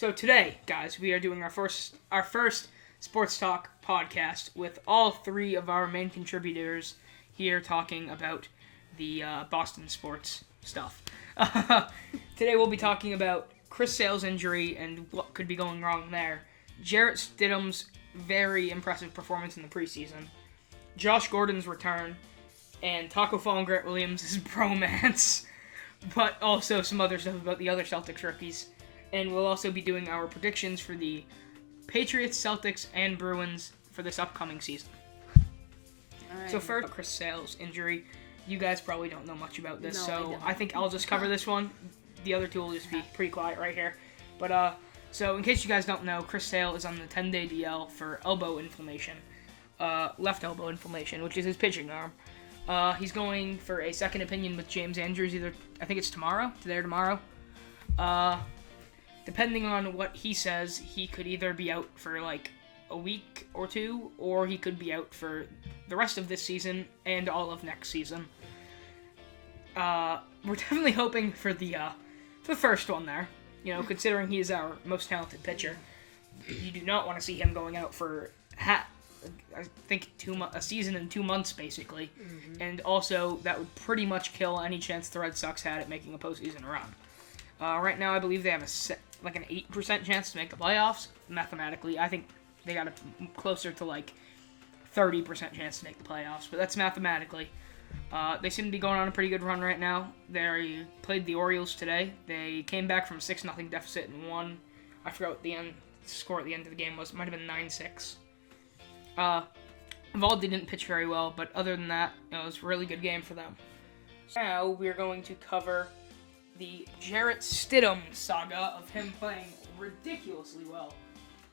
So today, guys, we are doing our first sports talk podcast with all three of our main contributors here talking about the Boston sports stuff. Today we'll be talking about Chris Sale's injury and what could be going wrong there, Jarrett Stidham's very impressive performance in the preseason, Josh Gordon's return, and Taco Fall and Grant Williams' bromance, but also some other stuff about the other Celtics rookies. And we'll also be doing our predictions for the Patriots, Celtics, and Bruins for this upcoming season. Right. So first, Chris Sale's injury. You guys probably don't know much about this, No, so I think I'll just cover this one. The other two will just be pretty quiet right here. But so in case you guys don't know, Chris Sale is on the 10-day DL for elbow inflammation, left elbow inflammation, which is his pitching arm. He's going for a second opinion with James Andrews. I think it's today or tomorrow. Depending on what he says, he could either be out for like a week or two, or he could be out for the rest of this season and all of next season. We're definitely hoping for the first one there. You know, considering he is our most talented pitcher, you do not want to see him going out for I think a season and 2 months basically, and also that would pretty much kill any chance the Red Sox had at making a postseason run. Right now, I believe they have an 8% chance to make the playoffs. Mathematically, I think they got closer to like 30% chance to make the playoffs, but that's mathematically. They seem to be going on a pretty good run right now. They played the Orioles today. They came back from a 6-0 deficit and won. I forgot what the score at the end of the game was. It might have been 9-6. Valdi didn't pitch very well, but other than that, it was a really good game for them. Now we're going to cover the Jarrett Stidham saga of him playing ridiculously well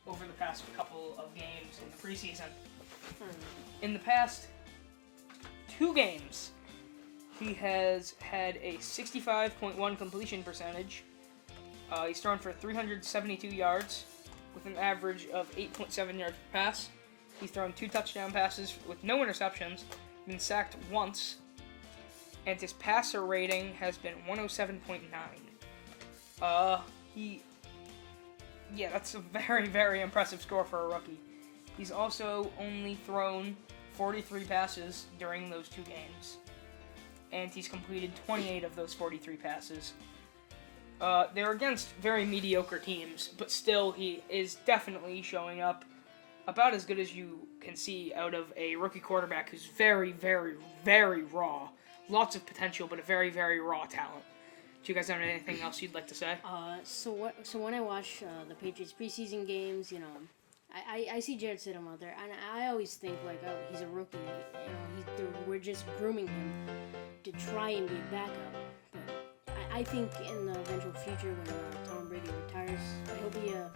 over the past couple of games in the preseason. In the past 2 games, he has had a 65.1 completion percentage. He's thrown for 372 yards with an average of 8.7 yards per pass. He's thrown 2 touchdown passes with no interceptions, been sacked once, and his passer rating has been 107.9. That's a very, very impressive score for a rookie. He's also only thrown 43 passes during those 2 games, and he's completed 28 of those 43 passes. They're against very mediocre teams, but still he is definitely showing up about as good as you can see out of a rookie quarterback who's very, very, very raw. Lots of potential, but a very, very raw talent. Do you guys have anything else you'd like to say? So when I watch the Patriots preseason games, you know, I see Jarrett Stidham out there, and I always think like, oh, he's a rookie. You know, we're just grooming him to try and be a backup. But I think in the eventual future, when Tom Brady retires, he'll be a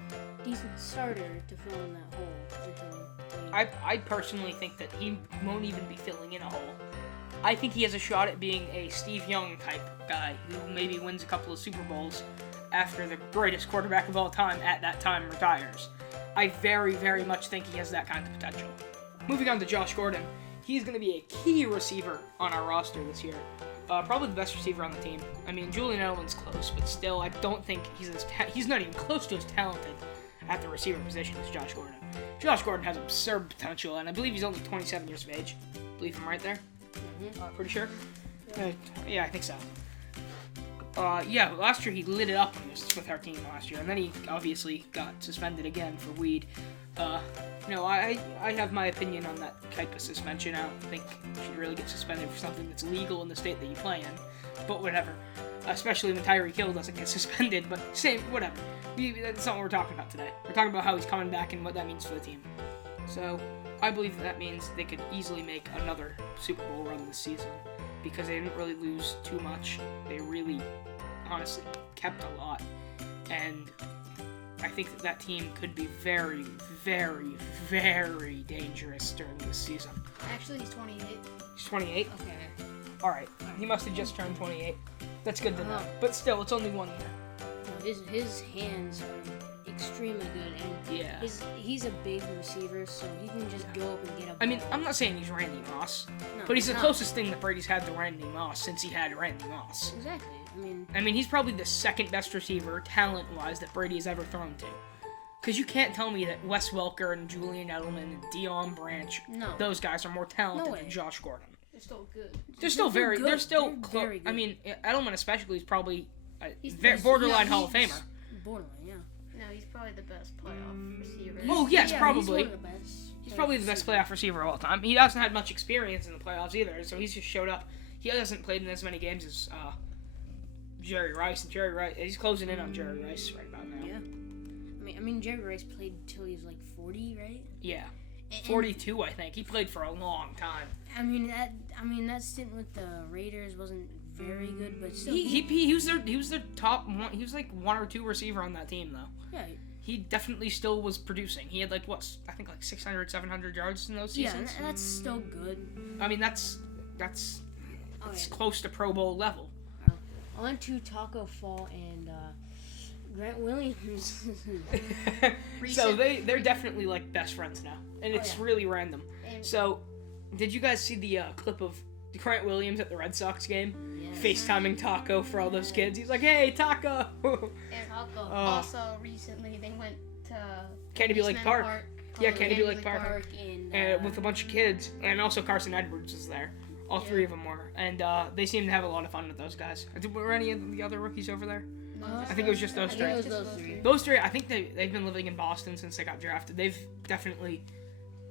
decent starter to fill in that hole. I personally think that he won't even be filling in a hole. I think he has a shot at being a Steve Young type guy who maybe wins a couple of Super Bowls after the greatest quarterback of all time at that time retires. I very, very much think he has that kind of potential. Moving on to Josh Gordon, he's going to be a key receiver on our roster this year. Probably the best receiver on the team. I mean, Julian Edelman's close, but still, I don't think he's not even close to as talented at the receiver position as Josh Gordon. Josh Gordon has absurd potential, and I believe he's only 27 years of age. I believe I'm right there. Pretty sure? Yeah, I think so. Last year he lit it up when he was with our team last year, and then he obviously got suspended again for weed. I have my opinion on that type of suspension. I don't think you should really get suspended for something that's legal in the state that you play in, but whatever. Especially when Tyreek Hill doesn't get suspended, but whatever. That's not what we're talking about today. We're talking about how he's coming back and what that means for the team. So, I believe that means they could easily make another Super Bowl run this season because they didn't really lose too much. They really, honestly, kept a lot. And I think that team could be very, very, very dangerous during this season. Actually, he's 28. He's 28? Okay. Alright. He must have just turned 28. That's good to know. But still, it's only 1 year. His hands are extremely good, and he's a big receiver, so he can just go up and get a ball. I mean, I'm not saying he's Randy Moss, but he's the closest thing that Brady's had to Randy Moss since he had Randy Moss. Exactly. I mean, he's probably the second best receiver, talent-wise, that Brady has ever thrown to. Because you can't tell me that Wes Welker and Julian Edelman and Deion Branch, those guys are more talented than Josh Gordon. They're still good. They're still very close. I mean, Edelman especially is probably borderline Hall of Famer. Borderline, yeah. No, he's probably the best playoff receiver. Oh, yes, probably. He's one of the best. He's probably the best playoff receiver of all time. He hasn't had much experience in the playoffs either, so he's just showed up. He hasn't played in as many games as Jerry Rice, and Jerry Rice, he's closing in on Jerry Rice right about now. Yeah. I mean, Jerry Rice played till he was like 40, right? Yeah. 42, I think. He played for a long time. I mean that stint with the Raiders wasn't very good, but still. He was their top one. He was like one or two receiver on that team though. Yeah. He definitely still was producing. He had like 600, 700 yards in those seasons. Yeah, that's still good. I mean that's close to Pro Bowl level. On to Taco Fall and Grant Williams. So they're definitely like best friends now, and it's really random. So, did you guys see the clip of Grant Williams at the Red Sox game? Yes. FaceTiming Taco for all those kids. He's like, "Hey, Taco." And also recently they went to Canterbury Lake Park. Yeah, Canterbury Lake Park. And with a bunch of kids, and also Carson Edwards was there. All three of them were, and they seemed to have a lot of fun with those guys. Were any of the other rookies over there? I think it was just those three. Those three, I think they've been living in Boston since they got drafted. They've definitely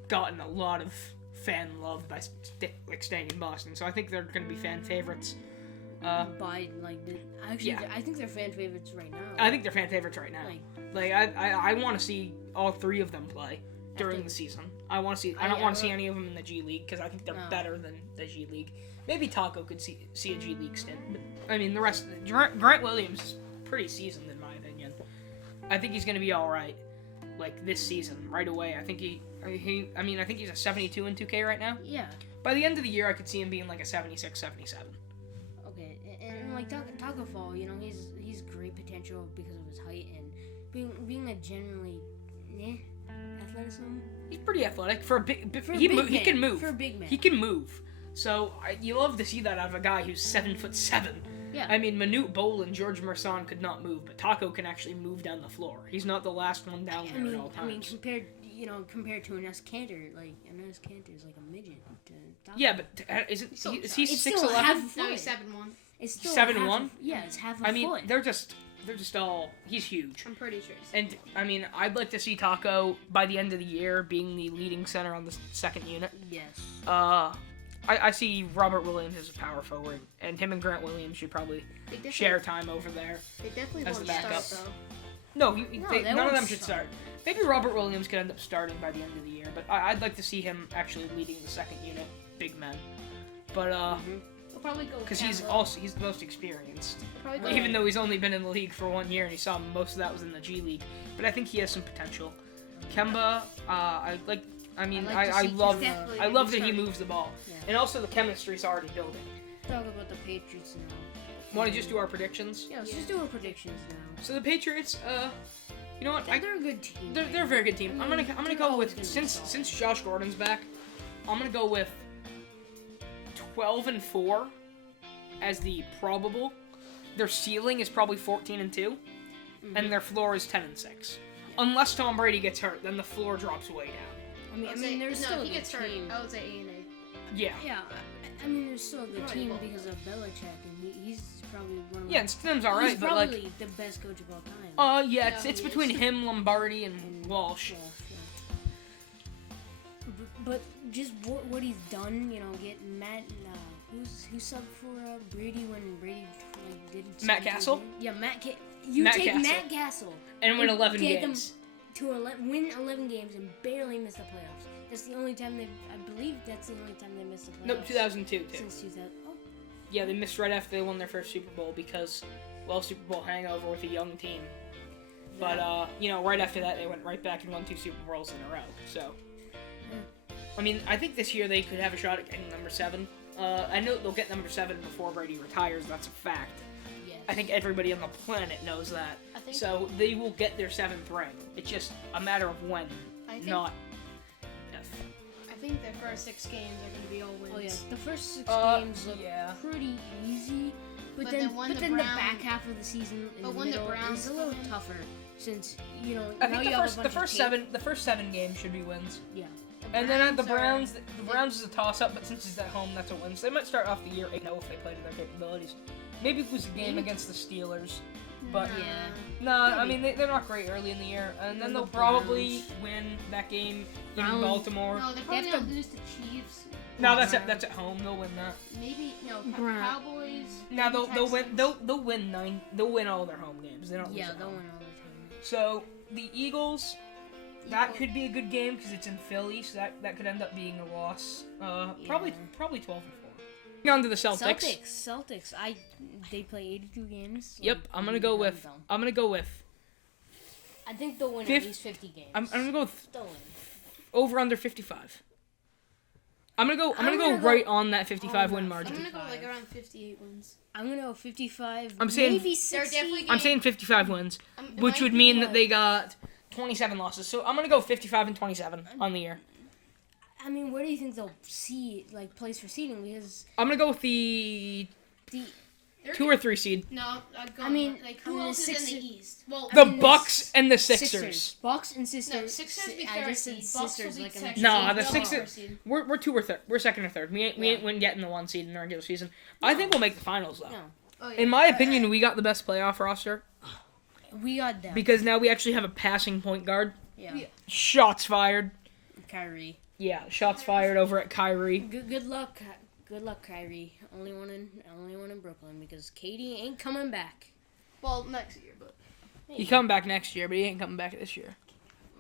gotten a lot of fan love by staying in Boston. So I think they're going to be fan favorites. I think they're fan favorites right now. I think they're fan favorites right now. I want to see all three of them play during the season. I want to see. I don't want to see any of them in the G League because I think they're better than the G League. Maybe Taco could see a G League stint, but I mean the rest. Grant Williams is pretty seasoned in my opinion. I think he's going to be all right, like this season right away. I think I think he's a 72 in 2K right now. Yeah. By the end of the year, I could see him being like a 76, 77. Okay, and like Taco Fall, he's great potential because of his height and being a generally athleticism. He's pretty athletic for a big. He can move. For a big man. He can move. So you love to see that out of a guy who's 7'7". Yeah. I mean, Manute Bol and George Merson could not move, but Taco can actually move down the floor. He's not the last one down there at all times. Compared to an S Cantor, like an S Cantor is like a midget. Yeah, but is he 6'11"? No, he's 7'1". It's still 7'1". Yeah, it's half a foot. I mean, they're just all. He's huge. I'm pretty sure. And I mean, I'd like to see Taco by the end of the year being the leading center on the second unit. Yes. I see Robert Williams as a power forward, and him and Grant Williams should probably share time over there. They definitely as won't the backup. start though. No, none of them should start. Maybe Robert Williams could end up starting by the end of the year, but I'd like to see him actually leading the second unit, big men. But We'll probably go because he's the most experienced. Even though he's only been in the league for 1 year and he saw most of that was in the G League, but I think he has some potential. Kemba, I love that he moves the ball, and also the chemistry's already building. Talk about the Patriots now. Want to just do our predictions? Yeah, let's just do our predictions now. So the Patriots, you know what? They're a good team. They're a very good team. I'm gonna go with since Josh Gordon's back, I'm gonna go with 12-4 as the probable. Their ceiling is probably 14-2, and their floor is 10-6. Unless Tom Brady gets hurt, then the floor drops way down. I mean, there's still a he good gets hurt. team. I would say A&A. Yeah. Yeah, I mean, there's still a good team because of Belichick, and he's probably one of and Stem's alright, he's but probably the best coach of all time. It's between him, Lombardi, and Walsh. But just what he's done, get Matt. Who subbed for Brady when Brady did Matt Castle? Yeah, Matt Castle and win 11 games. Win 11 games and barely miss the playoffs. That's the only time I believe that's the only time they missed the playoffs. No, 2002 too. Since 2000. Oh. Yeah, they missed right after they won their first Super Bowl because, Super Bowl hangover with a young team. But right after that they went right back and won 2 Super Bowls in a row. So, I mean, I think this year they could have a shot at getting number 7. I know they'll get number 7 before Brady retires. That's a fact. Yes. I think everybody on the planet knows that. So they will get their 7th ring. It's just a matter of when, not if. I think their first 6 games are going to be all wins. Oh yeah, the first 6 games look pretty easy, But then when the the Browns, back half of the season in the when the middle Browns is a little come in- tougher since I now think you have a bunch the first of tape. the first 7 games should be wins. Yeah. And then the Browns Browns is a toss-up, but since it's at home, that's a win. So they might start off the year 8-0 if they play to their capabilities. Maybe lose a game against the Steelers, but Yeah. I mean they're not great early in the year, and then they'll probably win that game in Browns- Baltimore. No, they probably have to- don't lose to Chiefs. No, that's at home. They'll win that. Maybe Brown- Cowboys. Now maybe they'll win Texans. they'll win 9. They'll win all their home games. They don't. Yeah, lose at they'll home. win all the time. So the Eagles. That Eagles. could be a good game because it's in Philly, so that could end up being a loss. Probably 12-4. Moving on to the Celtics. Celtics. They play 82 games. So Yep, I'm gonna go with. I think they'll win Fif- at least 50 games. I'm gonna go with They'll win. over under 55. I'm gonna go gonna go right on that 55 win on margin. I'm gonna go like around 58 wins. I'm gonna go 55. I'm saying- maybe They're 60. definitely I'm saying 55 wins, which would mean that they got 27 losses. So I'm gonna go 55 and 27 on the year. I mean, where do you think they'll place for seeding? Because I'm gonna go with the the 2 or 3 seed. No, I'd go. I mean, like I who mean, else the is in the Sixers- East? Well, The mean, the Bucks and the Sixers. Bucks and Sisters. no, Sixers be I third just said seed. Bucks Sisters will be like I'm second Nah, seed. the They'll Sixers- be first seed. We're 2 or 3rd. We're 2nd or 3rd. We ain't win getting the 1 seed in the regular season. I think we'll make the finals though. No, Oh, yeah. In my opinion, we got the best playoff roster we got them. because now we actually have a passing point guard. Yeah, Yeah. Shots fired. Kyrie. Yeah, shots fired over at Kyrie. Good luck. Good luck, Kyrie. Only one in Brooklyn because Katie ain't coming back. Well, next year, but He come back next year, but he ain't coming back this year.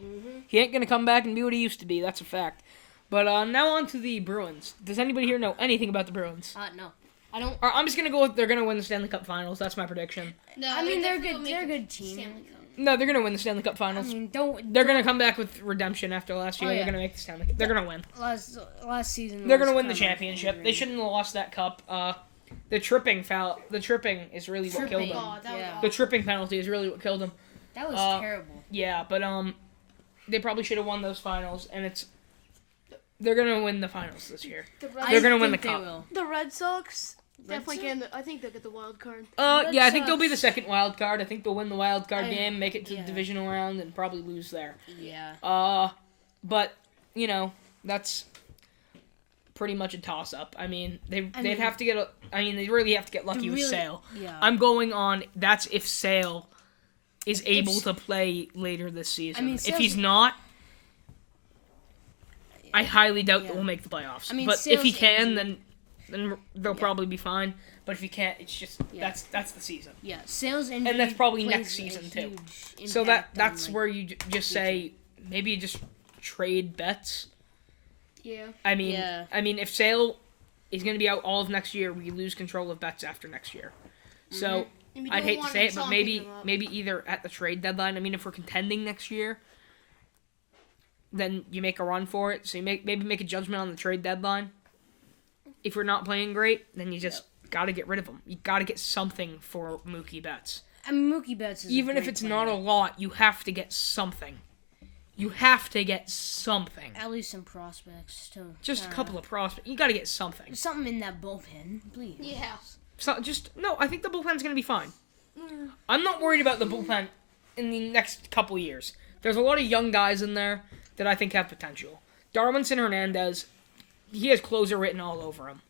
Mm-hmm. He ain't gonna come back and be what he used to be. That's a fact. But now on to the Bruins. Does anybody here know anything about the Bruins? No, I don't. I'm just gonna go with they're gonna win the Stanley Cup Finals. That's my prediction. no. I mean, they're definitely good. will make They're a the good team. Stanley Cup. No, they're gonna win the Stanley Cup I Finals. mean, don't. They're gonna come back with redemption after last year. Oh, yeah. They're gonna make the Stanley Cup. They're gonna win. Last season. They're was gonna win the kind of championship. They great. shouldn't have lost that cup. The tripping is really what killed Tripping. them. Oh, that was Yeah. The awful. tripping penalty is really what killed them. That was terrible. Yeah, but they probably should have won those finals, and they're gonna win the finals this year. They're gonna win the cup. Will. The Red Sox definitely Sox? getting. I think they'll get the wild card. Red Yeah, I think they'll be the Sox. second wild card. I think they'll win the wild card game, make it to yeah. the divisional round, and probably lose there. Yeah. But that's pretty much a toss up. I mean, they'd have to get. They really have to get lucky with Sale. Yeah. I'm going on. That's if Sale is able to play later this season. I mean, if Sale's- he's not, I highly doubt that Yeah. we'll make the playoffs. I mean, but if he Sale's can, injury- then they'll probably be fine. But if he can't, it's just Yeah. that's the season. Yeah. Sales injury. And that's probably plays next a season, too. huge So impact on, that's like, where you just say maybe you just trade bets. Yeah. I mean, Yeah. if Sale is going to be out all of next year, we lose control of bets after next year. So And we I don't hate to want say it, Son but picking him up. maybe either at the trade deadline. I mean, if we're contending next year, then you make a run for it. So you maybe make a judgment on the trade deadline. If we're not playing great, then you just got to get rid of them. You got to get something for Mookie Betts. I mean, Mookie Betts is Even a if great it's player. not a lot, you have to get something. You have to get something. At least some prospects too. Just a couple of prospects. You got to get something. Something in that bullpen, please. Yeah. So I think the bullpen's gonna be fine. I'm not worried about the bullpen in the next couple years. There's a lot of young guys in there that I think have potential. Darwinson Hernandez, he has closer written all over him.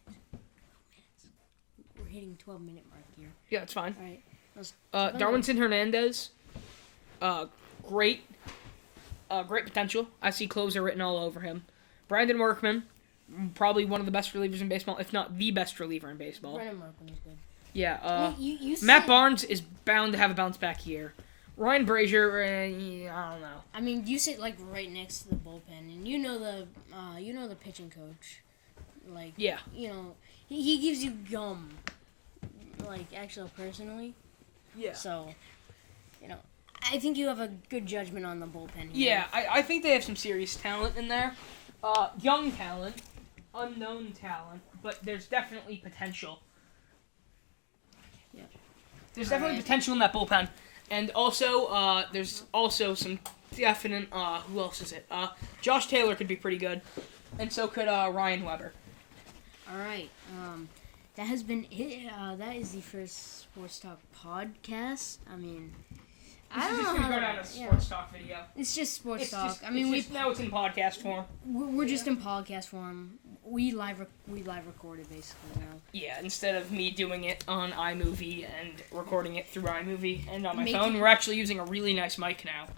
We're hitting 12-minute mark here. Yeah, it's fine. All right. Darwinson Hernandez, great potential. I see closer written all over him. Brandon Workman, probably one of the best relievers in baseball, if not the best reliever in baseball. Brandon Markman is good. Yeah. I mean, you Matt said- Barnes is bound to have a bounce back year. Ryan Brazier, I don't know. I mean, you sit like right next to the bullpen, and you know the pitching coach, like Yeah. he gives you gum, like actually personally. Yeah. So, I think you have a good judgment on the bullpen here. Yeah, I think they have some serious talent in there. Young talent, unknown talent, but there's definitely potential. Yeah. There's definitely Alright. potential in that bullpen. And also, there's also some definite, who else is it? Josh Taylor could be pretty good. And so could, Ryan Weber. All right. that has been it. That is the first Sports Talk podcast. I mean, I don't know. This is going to go down as a Sports Talk video. It's just Sports Talk. Just, I mean, now it's in podcast form. We're just in podcast form. We live recorded basically now. Yeah, instead of me doing it on iMovie and recording it through iMovie and on my phone, we're actually using a really nice mic now.